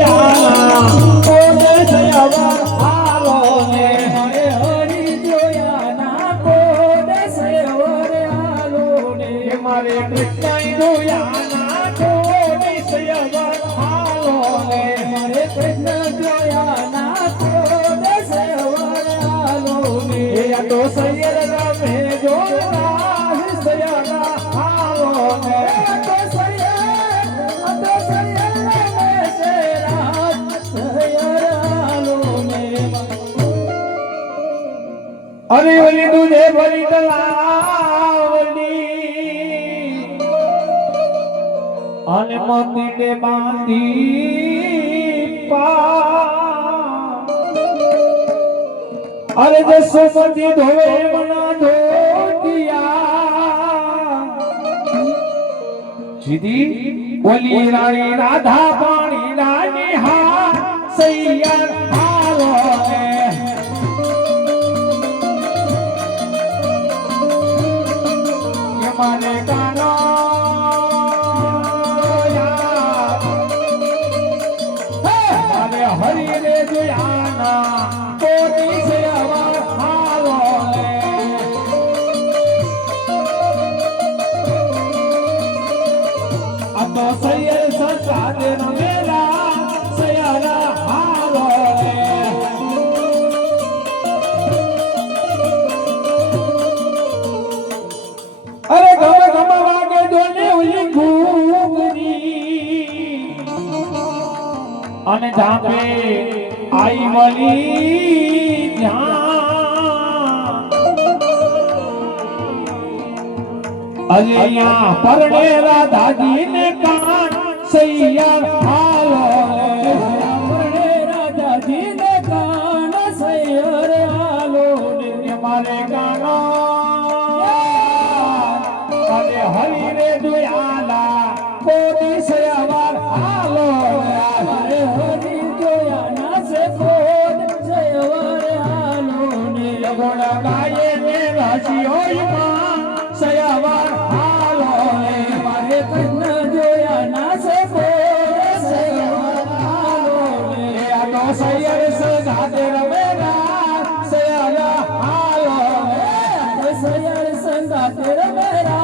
જોયાના કોને સયવર હાલો ને હરી જોયાના કોને સયવર હાલો ને મારે કૃષ્ણ જોયાના કોને સયવર હાલો ને મારે કૃષ્ણ જોયાના કોને સયવર હાલો ને આ તો સૈયર રમે જોયા સયરા હાલો ને અરે ઓલી દૂધે ભરી તલાવડી અને મોતીને બાંધી અરે જસોમતી ધોવે મના ધોતિયા સીધી ઓલી રાણી રાધા પાણી રાણી હા સૈયર હાલો ને મને કાનો અરે હરી રે જોયાના કોની સેવા હાલો આ તો સૈયર સસાદ રમેલા સૈયર હાલો અરે ગમે ગમે વાગે દોને ઉલી ઘૂગરી અને ધાપે આઈ મળી ધ્યાન અલિયા પરણે રાધાજી ને કાન સૈયર હાલો પરણે રાધાજી ને કાન સૈયર હાલો ને મારે ગાનો હરી રે જોયાલા કોની સયવર હાલો હરે હરી જોયાના સે કોન સયવર હાલો ને ગુણ ગાયે ને રાશિયો માં સયવર હાલો ને મારે કૃષ્ણ જોયાના સે કોન સયવર હાલો ને આ તો સૈયર સગાતે રમેરા સયર હાલો ને સૈયર સંગાતે રમેરા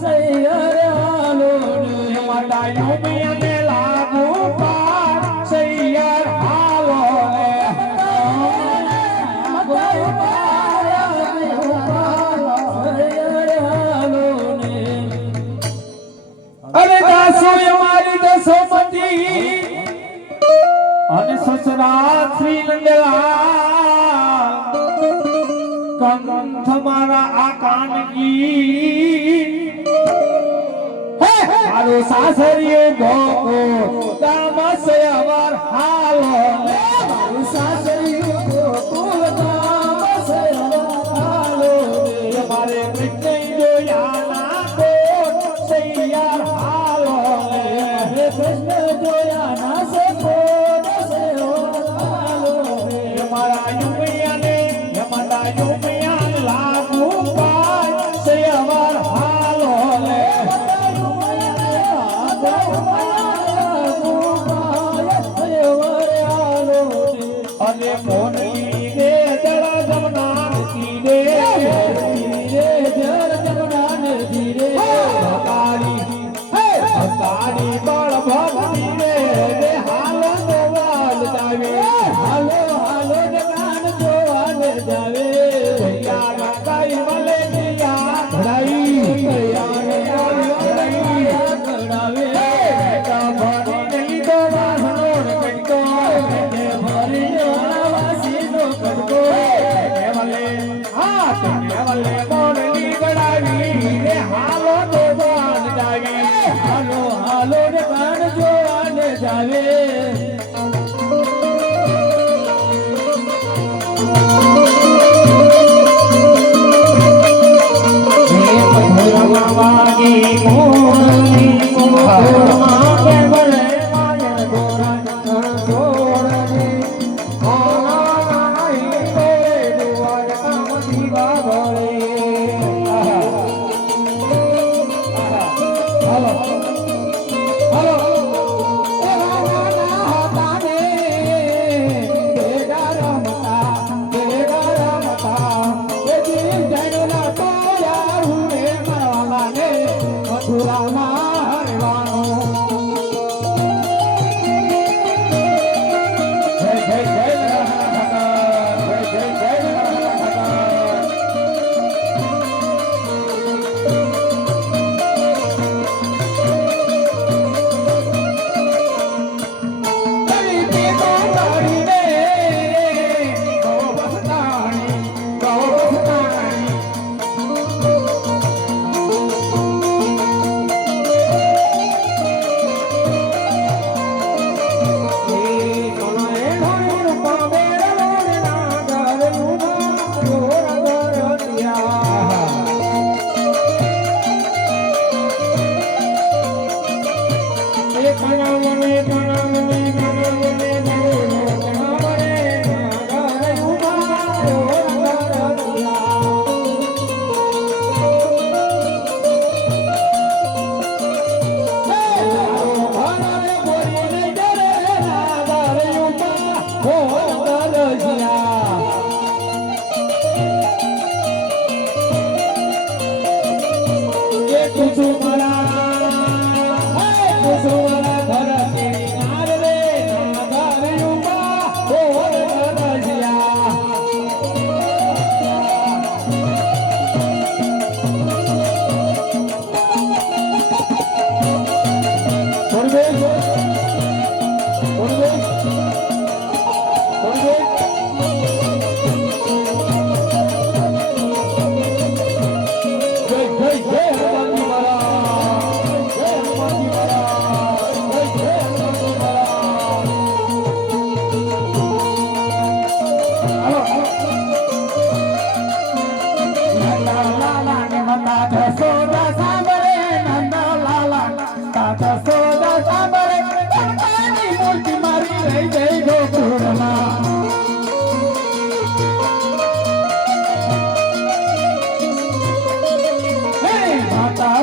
સૈયર હાલો ને માતા યુમિયને લાગુ પાર સૈયર હાલો ને માતા સૈયર હાલો ને અરે દાસો મારી દસોમતી અને સસરા શ્રી નંદલાલ કંઠ મારા આ કાનગી મારો સાસરિયો ગોકો દામ સયવર હાલો મારો સાસરિયો ગોકો દામ સયવર હાલો મારે કૃષ્ણ જોયાના કોટ સૈયર હાલો હે કૃષ્ણ જોયાના સે કોટ સયવર હાલો મારા યુમિયાને મારા યુમિયાન લાગુ પાય સયવર હાલો અને મોની દે જરા જમનાન તીરે જરા જમનાન તીરે હકારી બળ ભક્તિ રે હાલો જોવાલ જાવે હાલો હાલો જગાન જોવાલ જાવે યાર કાઈ મલે દિયા ધડાઈ યાર ધડાવે ભરી નહીં તો વાસણોડ કટકો ભરી વાસી નો કટકો કેવલે હા તો કેવલે મોડલી ગડાવી રે હાલો જોવાન જાવે હાલો હાલો ને કાન જોવાન જાવે વાગી મોરલી મોરમાં કેવલે માયન ગોરા છોડને આનાઈ તે દુઆર કામ દીવા ભળે હાલો હાલો એ વાના હતા રહી જઈ ગોકુળમાં માતા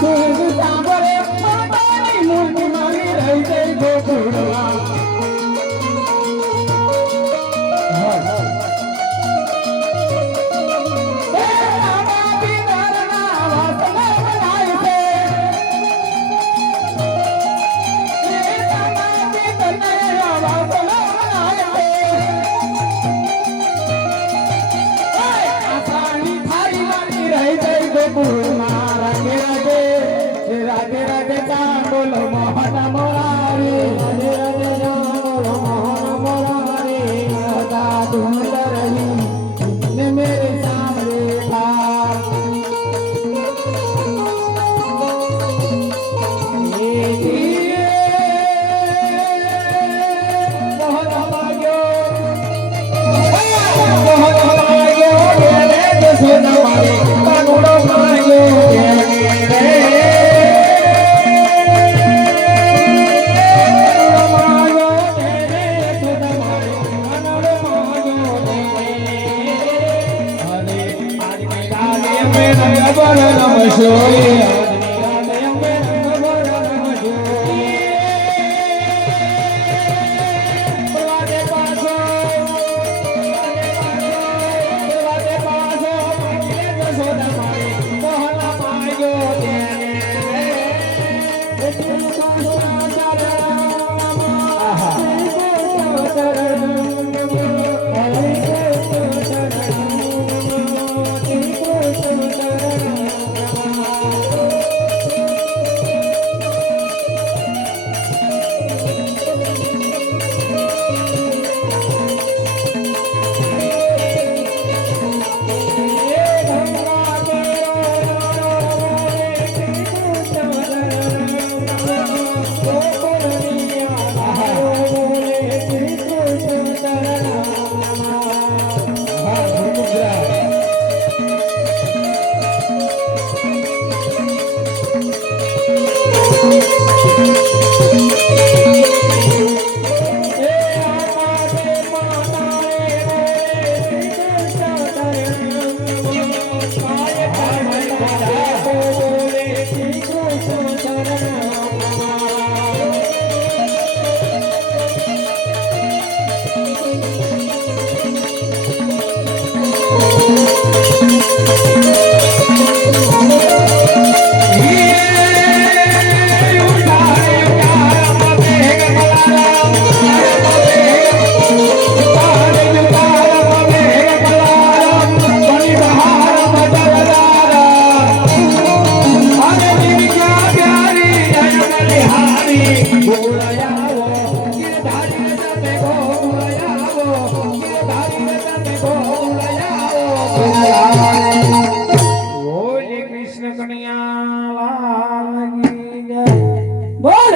તું સાંભળે માતાની મૂર્તિ મારી રહી જઈ ગોકુળમાં